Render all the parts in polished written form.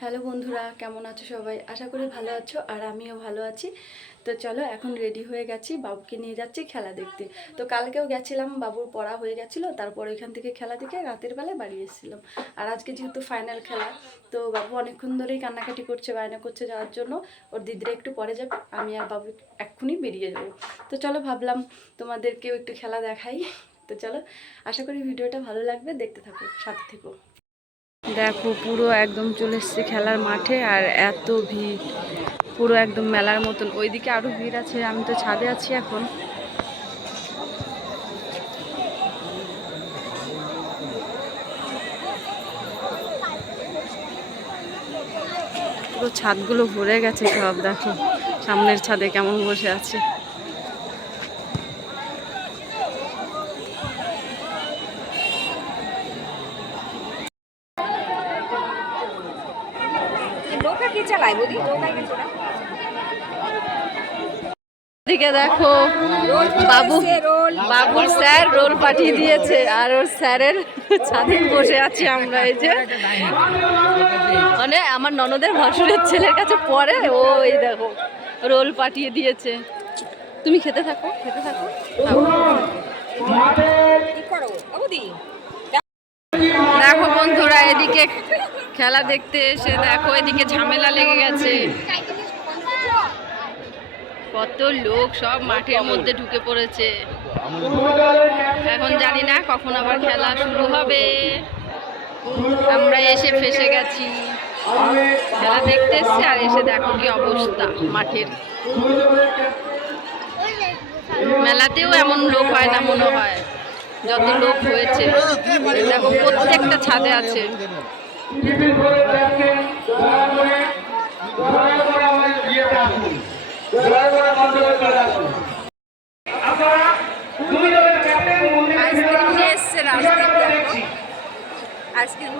Hello বন্ধুরা, কেমন আছো সবাই? আশা করি ভালো আছো আর আমিও ভালো আছি। তো চলো, এখন রেডি হয়ে গেছি, বাবুকে নিয়ে যাচ্ছি খেলা দেখতে। তো কালকেও গেছিলাম, বাবুর পড়া হয়ে গেছিলো, তারপর ওইখান থেকে খেলা দেখে রাতের বেলায় বাড়ি এসেছিলাম। আর আজকে যেহেতু ফাইনাল খেলা, তো বাবু অনেকক্ষণ ধরেই কান্নাকাটি করছে, বায়না করছে যাওয়ার জন্য। ওর দিদিরা একটু পরে যাবে, আমি আর বাবু এক্ষুনি বেরিয়ে যাবো। তো চলো, ভাবলাম তোমাদেরকেও একটু খেলা দেখাই। তো চলো, আশা করি ভিডিওটা ভালো লাগবে, দেখতে থাকো, সাথে থেকো। দেখো, পুরো একদম চলে এসছে খেলার মাঠে, আর এত ভিড়, পুরো একদম মেলার মতন। ওইদিকে আরো ভিড় আছে, আমি তো ছাদে আছি এখন। পুরো ছাদগুলো ভরে গেছে সব, দেখো সামনের ছাদে কেমন বসে আছে। নৌকা কি চালায় বলি? নৌকায় গেছে না? এদিকে দেখো, বাবুর স্যার রোল পাঠিয়ে দিয়েছে, আর ওর স্যারের ছাদে বসে আছি আমরা। এই যে মানে আমার ননদের ভাসুরের ছেলের কাছে পড়ে, ও এই দেখো রোল পাঠিয়ে দিয়েছে। তুমি খেতে থাকো, খেতে থাকো। দেখো বন্ধুরা, এদিকে খেলা দেখতে এসে দেখো এদিকে ঝামেলা লেগে গেছে। কত লোক সব মাঠের মধ্যে ঢুকে পড়েছে। এখন জানি না কখন আবার খেলা শুরু হবে। আমরা এসে ফেসে গেছি, খেলা দেখতে এসছি, আর এসে দেখো কি অবস্থা মাঠের। মেলাতেও এমন লোক হয় না মনে হয়, যত লোক হয়েছে। দেখো প্রত্যেকটা ছাদে আছে। আইসক্রিম নিয়ে এসছে, আইসক্রিম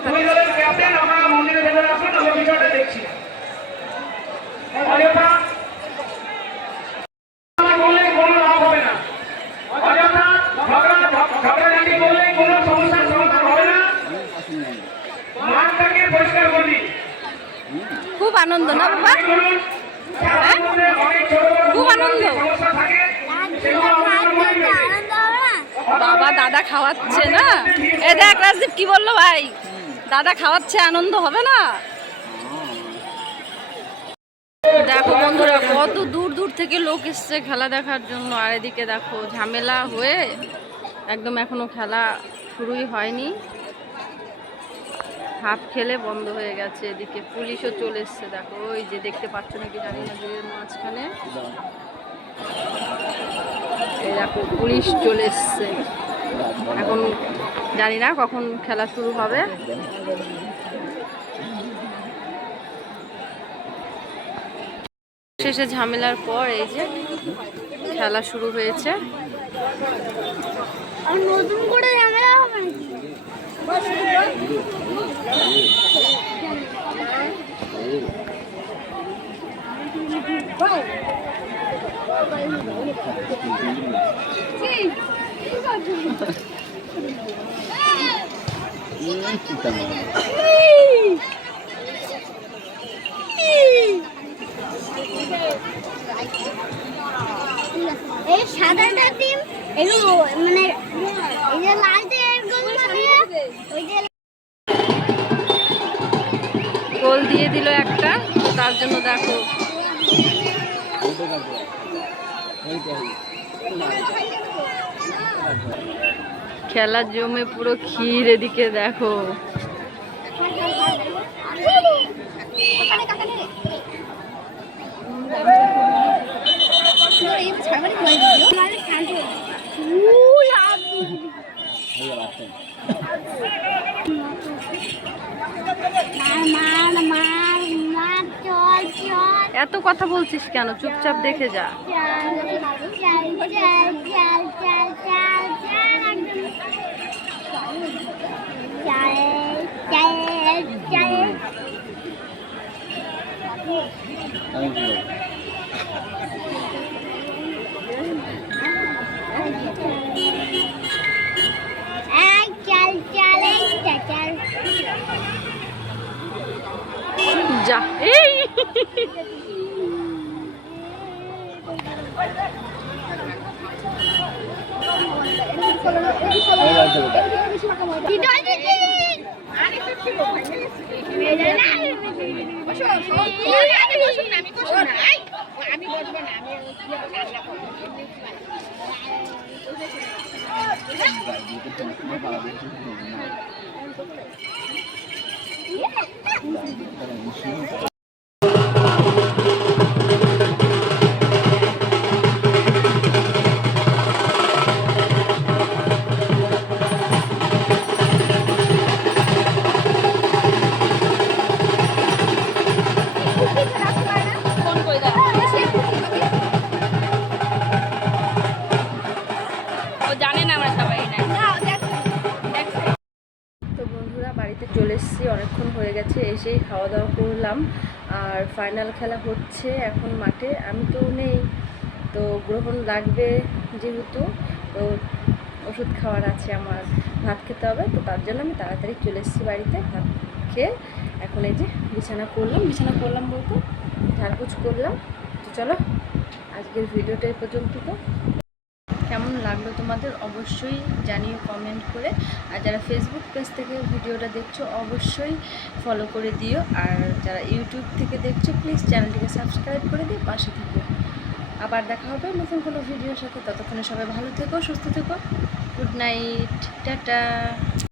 খুব আনন্দ না বাবা? হ্যাঁ, খুব আনন্দ। বাবা দাদা খাওয়াচ্ছে না? এ দেখ রাজদীপ কি বললো ভাই, দাদা খাওয়াচ্ছে, আনন্দ হবে না? দেখো বন্ধুরা, কত দূর দূর থেকে লোক এসছে খেলা দেখার জন্য। আর এদিকে দেখো ঝামেলা হয়ে একদম এখনো খেলা শুরুই হয়নি, হাফ খেলে বন্ধ হয়ে গেছে। এদিকে পুলিশও চলে এসছে, দেখো ওই যে দেখতে পাচ্ছ নাকি জানি না, ভিড়ের মাঝখানে এই দেখো পুলিশ চলে এসছে। এখন জানি না কখন খেলা শুরু হবে। শেষে ঝামেলার পর এই যে খেলা শুরু হয়েছে। নতুন করে ঝামেলা হবে এই সাদাটা টিম এগুলো মানে এই যে লালটা গোল দিয়ে দিল একটা, তার জন্য দেখো খেলা জমে পুরো ক্ষীর। এদিকে দেখো এত কথা বলছিস কেন? চুপচাপ দেখে যা। যা এই ও জানে না আমরা সবাই নাই। তো বন্ধুরা বাড়িতে চলে এসেছি, অনেকক্ষণ হয়ে গেছে, এসেই খাওয়া দাওয়া করলাম। আর ফাইনাল খেলা হচ্ছে এখন মাঠে, আমি তো নেই, তো গ্রহণ লাগবে যেহেতু, তো ওষুধ খাওয়ার আছে, আমার ভাত খেতে হবে, তো তার জন্য আমি তাড়াতাড়ি চলে এসেছি বাড়িতে। ভাত খেয়ে এখন এই যে বিছানা করলাম বলতে ঝাড়পোছ করলাম। তো চলো আজকের ভিডিওটা এই পর্যন্ত। তো কেমন লাগলো তোমাদের অবশ্যই জানিও কমেন্ট করে, আর যারা ফেসবুক পেজ থেকে ভিডিওটা দেখছো অবশ্যই ফলো করে দিও, আর যারা ইউটিউব থেকে দেখছো প্লিজ চ্যানেলটিকে সাবস্ক্রাইব করে দিও, পাশে থেকো। আবার দেখা হবে নতুন কোনো ভিডিওর সাথে, ততক্ষণে সবাই ভালো থেকো, সুস্থ থেকো, গুড নাইট, টাটা।